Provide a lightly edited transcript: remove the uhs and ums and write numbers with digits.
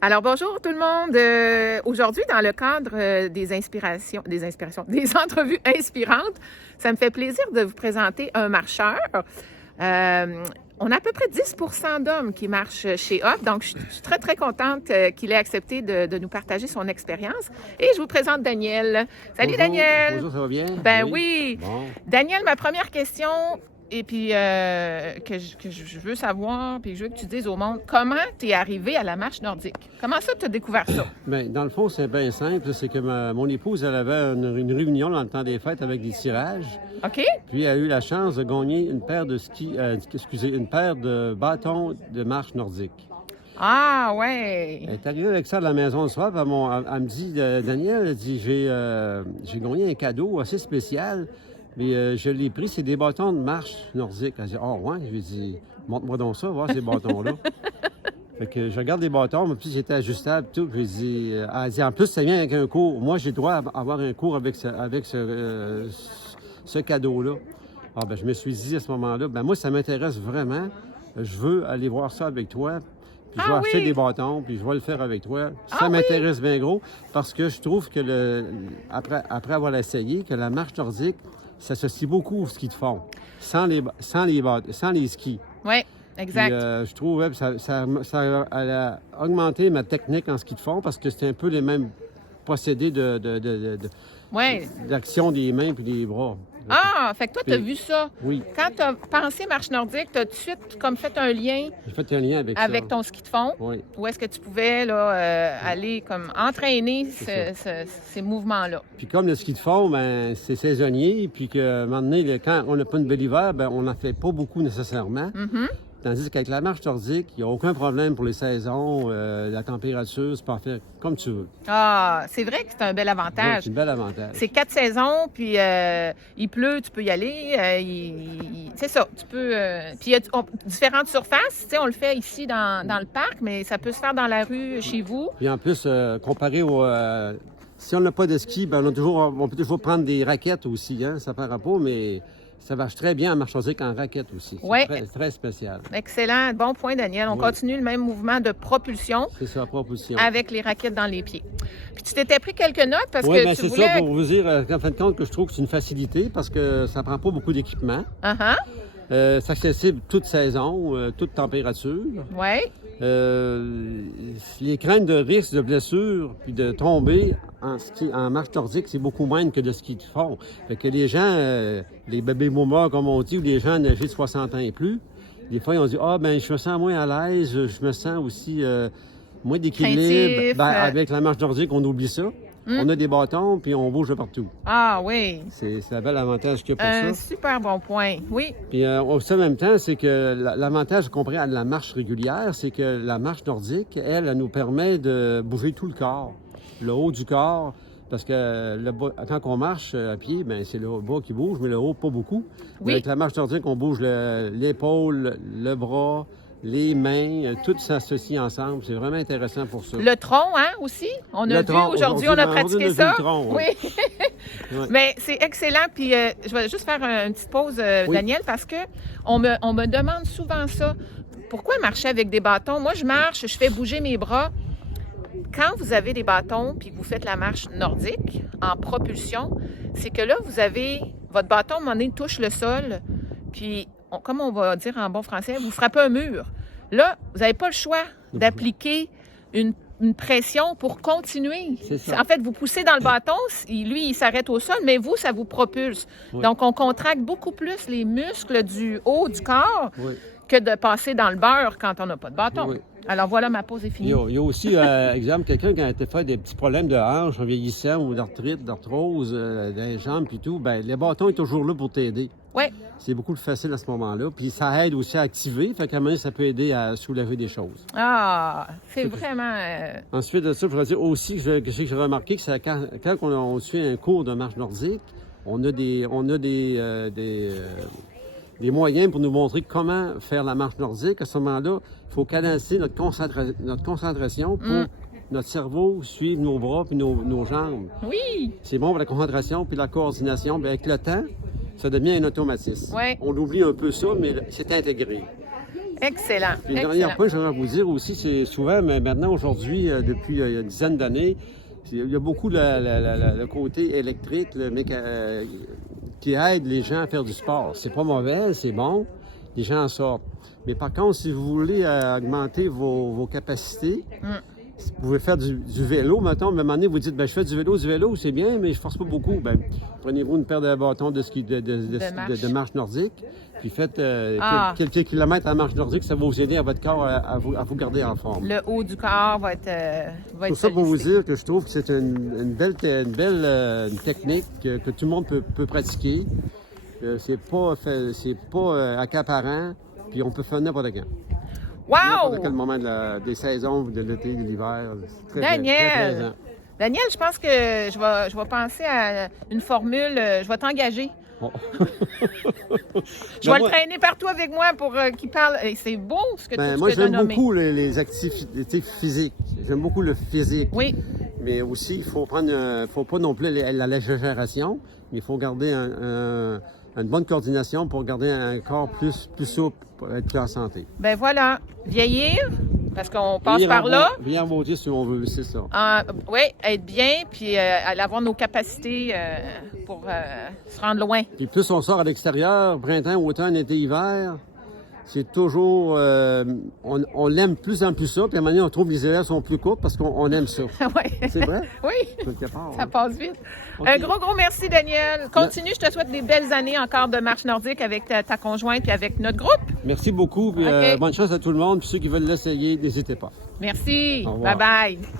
Alors bonjour tout le monde. Aujourd'hui, dans le cadre des entrevues inspirantes, ça me fait plaisir de vous présenter un marcheur. On a à peu près 10 d'hommes qui marchent chez Hop, donc je suis très, très contente qu'il ait accepté de nous partager son expérience. Et je vous présente Daniel. Salut Bonjour. Daniel! Bonjour, ça va bien? Ben oui! Bon. Daniel, ma première question, et puis que je veux savoir, puis je veux que tu dises au monde, comment tu es arrivé à la marche nordique? Comment ça, tu as découvert ça? Bien, dans le fond, c'est bien simple. C'est que mon épouse, elle avait une réunion dans le temps des fêtes avec des tirages. OK? Puis elle a eu la chance de gagner une paire de une paire de bâtons de marche nordique. Ah, ouais! Elle est arrivée avec ça à la maison le soir, puis elle me dit, Daniel, elle dit, j'ai gagné un cadeau assez spécial, mais je l'ai pris, c'est des bâtons de marche nordique. Elle dit, oh, ouais. Je lui ai dit, montre-moi donc ça, voir ces bâtons-là. Fait que je regarde les bâtons, puis j'étais ajustable, tout. Puis elle dit, en plus, ça vient avec un cours. Moi, j'ai le droit d'avoir un cours avec ce cadeau-là. Ah, ben, je me suis dit à ce moment-là, ben moi, ça m'intéresse vraiment. Je veux aller voir ça avec toi. Puis je vais acheter des bâtons, puis je vais le faire avec toi. Ça m'intéresse bien gros, parce que je trouve que après avoir essayé, que la marche nordique s'associe beaucoup au ski de fond, sans les skis. Oui, exact. Puis, je trouve que ça a augmenté ma technique en ski de fond, parce que c'est un peu les mêmes procédés d'action des mains puis des bras. Ah, fait que toi, tu as vu ça. Oui. Quand tu as pensé marche nordique, tu as tout de suite comme fait un lien J'ai fait un lien avec avec ça. ton ski de fond. Oui. Où est-ce que tu pouvais là, aller comme entraîner ces mouvements-là? Puis comme le ski de fond, ben, c'est saisonnier, puis que, à un moment donné, quand on n'a pas une belle hiver, ben, on n'en fait pas beaucoup nécessairement. Mm-hmm. Tandis qu'avec la marche nordique, il n'y a aucun problème pour les saisons, la température, tu peux en faire comme tu veux. Ah, c'est vrai que c'est un bel Ouais, avantage. c'est un bel avantage. C'est 4 saisons, puis il pleut, tu peux y aller. C'est ça, tu peux... puis il y a différentes surfaces. Tu sais, on le fait ici dans le parc, mais ça peut se faire dans la rue, chez vous. Puis en plus, comparé au... si on n'a pas de ski, ben, on peut toujours prendre des raquettes aussi, hein? Ça ne paraît pas, mais ça marche très bien en marche nordique en raquette aussi. Ouais. C'est très, très spécial. Excellent. Bon point, Daniel. On continue le même mouvement de propulsion C'est ça, propulsion. avec les raquettes dans les pieds. Puis tu t'étais pris quelques notes parce Oui, que bien tu c'est voulais... ça, pour vous dire, qu'en fin de compte, que je trouve que c'est une facilité parce que ça prend pas beaucoup d'équipement. C'est accessible toute saison, toute température. Oui. Les craintes de risque de blessure puis de tomber en marche nordique, c'est beaucoup moins que de ski de fond. Fait que les gens, les bébés boomers, comme on dit, ou les gens âgés de 60 ans et plus, des fois, ils ont dit « Ah, ben je me sens moins à l'aise, je me sens aussi moins d'équilibre. Craintif, » Ben, avec la marche nordique, on oublie ça. On a des bâtons, puis on bouge de partout. Ah oui. C'est un bel avantage qu'il y a pour Un ça. super bon point. Oui. Puis aussi, en même temps, c'est que l'avantage comparé à la marche régulière, c'est que la marche nordique, elle nous permet de bouger tout le corps, le haut du corps, parce que quand on marche à pied, ben c'est le bas qui bouge, mais le haut, pas beaucoup. Oui. Avec la marche nordique, on bouge l'épaule, le bras, les mains, tout s'associe ensemble. C'est vraiment intéressant pour ça. Le tronc, hein, aussi? On a vu aujourd'hui, on a pratiqué ça. Le tronc, oui. Ouais. Mais c'est excellent. Puis je vais juste faire une petite pause, Daniel, parce que on me demande souvent ça. Pourquoi marcher avec des bâtons? Moi, je marche, je fais bouger mes bras. Quand vous avez des bâtons puis que vous faites la marche nordique en propulsion, c'est que là, vous avez votre bâton, à un moment donné, touche le sol, puis comme on va dire en bon français, vous frappez un mur. Là, vous n'avez pas le choix d'appliquer une pression pour continuer. C'est ça. En fait, vous poussez dans le bâton, lui, il s'arrête au sol, mais vous, ça vous propulse. Oui. Donc, on contracte beaucoup plus les muscles du haut du corps Oui. que de passer dans le beurre quand on n'a pas de bâton. Oui. Alors voilà, ma pause est finie. Il y a aussi, exemple, quelqu'un qui a été fait des petits problèmes de hanche en vieillissant ou d'arthrite, d'arthrose, des jambes puis tout, ben le bâton est toujours là pour t'aider. Oui. C'est beaucoup plus facile à ce moment-là. Puis ça aide aussi à activer, fait qu'à un moment donné, ça peut aider à soulever des choses. Ah, c'est vraiment... Ensuite de ça, je voudrais dire aussi que j'ai remarqué que quand on suit un cours de marche nordique, on a des moyens pour nous montrer comment faire la marche nordique. À ce moment-là, il faut cadencer notre concentration pour notre cerveau suive nos bras puis nos jambes. Oui. C'est bon pour la concentration puis la coordination. Bien, avec le temps, ça devient un automatisme. Ouais. On oublie un peu ça, mais c'est intégré. Excellent. Puis une Excellent. dernière point, j'aimerais vous dire aussi, c'est souvent, mais maintenant, aujourd'hui, depuis une dizaine d'années, il y a beaucoup le côté électrique qui aide les gens à faire du sport. C'est pas mauvais, c'est bon, les gens en sortent. Mais par contre, si vous voulez augmenter vos capacités, vous pouvez faire du vélo, mettons, mais à un moment donné, vous dites, ben, je fais du vélo, c'est bien, mais je force pas beaucoup. Ben, prenez-vous une paire de bâtons de marche nordique, puis faites quelques kilomètres en marche nordique, ça va vous aider à votre corps à vous garder en forme. Le haut du corps va être Tout ça pour vous dire que je trouve que c'est une belle technique que tout le monde peut pratiquer. C'est pas accaparant, puis on peut faire n'importe quand. Wow! N'importe quel moment des saisons, de l'été, de l'hiver. C'est très Daniel! plaisant. Daniel, je pense que je vais penser à une formule. Je vais t'engager. Bon. Je vais le traîner partout avec moi pour qu'il parle. Et c'est beau ce que tu moi, as j'aime nommé. beaucoup les activités physiques. J'aime beaucoup le physique. Oui. Mais aussi, il faut pas non plus la légération, mais il faut garder une bonne coordination pour garder un corps plus souple, pour être plus en santé. Ben voilà. Vieillir, parce qu'on passe par là. Bien embaucher si on veut, c'est ça. Oui, être bien, puis avoir nos capacités pour se rendre loin. Puis plus on sort à l'extérieur, printemps, automne, été, hiver, c'est toujours... on aime plus en plus ça, puis à un moment donné, on trouve que les élèves sont plus courtes parce qu'on aime ça. Oui. C'est vrai? Oui. Quelque part, Ça hein? passe vite. OK. Un gros merci, Daniel. Continue, je te souhaite des belles années encore de marche nordique avec ta conjointe et avec notre groupe. Merci beaucoup, puis OK. bonne chance à tout le monde. Puis ceux qui veulent l'essayer, n'hésitez pas. Merci. Au revoir. Bye-bye.